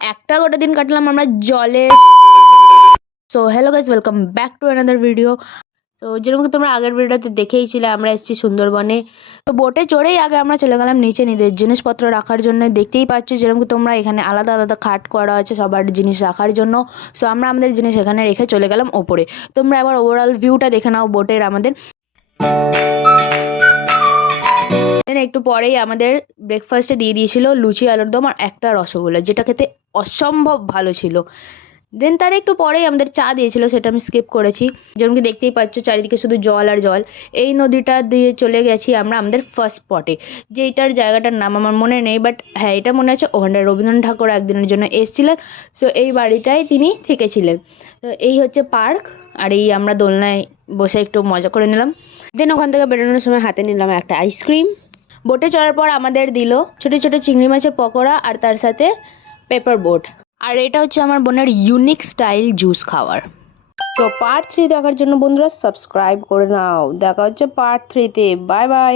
একটা গোটা দিন কাটলাম আমরা জলে। So hello guys, welcome back to another video. তো যেরকম তোমরা আগের ভিডিওতে দেখেইছিলে, আমরা এসেছি সুন্দরবনে। তো বোটে চড়েই আগে আমরা চলে গেলাম নিচে নিজেদের জিনিসপত্র রাখার জন্য। দেখতেই পাচ্ছ যেরকম তোমরা এখানে আলাদা আলাদা খাট করা আছে সবার জিনিস রাখার জন্য। সো আমরা আমাদের জিনিস এখানে রেখে চলে গেলাম ওপরে। তোমরা এবার ওভারঅল ভিউটা দেখে নাও বোটের আমাদের। একটু পরেই আমাদের ব্রেকফাস্টে দিয়ে দিয়েছিল লুচি, আলুর দম আর একটা রসগোল্লা, যেটা খেতে অসম্ভব ভালো ছিল। দেন তার একটু পরেই আমাদের চা দিয়েছিল, সেটা আমি স্কিপ করেছি। যেরকম কি দেখতেই পাচ্ছ চারিদিকে শুধু জল আর জল। এই নদীটা দিয়ে চলে গেছি আমরা আমাদের ফার্স্ট স্পটে, যেটার জায়গাটার নাম আমার মনে নেই, বাট হ্যাঁ এটা মনে আছে, ওখানটায় রবীন্দ্রনাথ ঠাকুর একদিনের জন্য এসেছিলেন। সো এই বাড়িটায় তিনি থেকেছিলেন। তো এই হচ্ছে পার্ক, আর এই আমরা দোলনায় বসে একটু মজা করে নিলাম। দেন ওখান থেকে বেরোনোর সময় হাতে নিলাম একটা আইসক্রিম। বোটে চড়ার পর আমাদের দিল ছোট ছোট চিংড়ি মাছের পকোড়া আর তার সাথে পেপার বোট। আর এটা হচ্ছে আমার বোনের ইউনিক স্টাইল জুস খাওয়ার। তো পার্ট 3 দেখার জন্য বন্ধুরা সাবস্ক্রাইব করে নাও। দেখা হচ্ছে পার্ট 3-তে। Bye bye.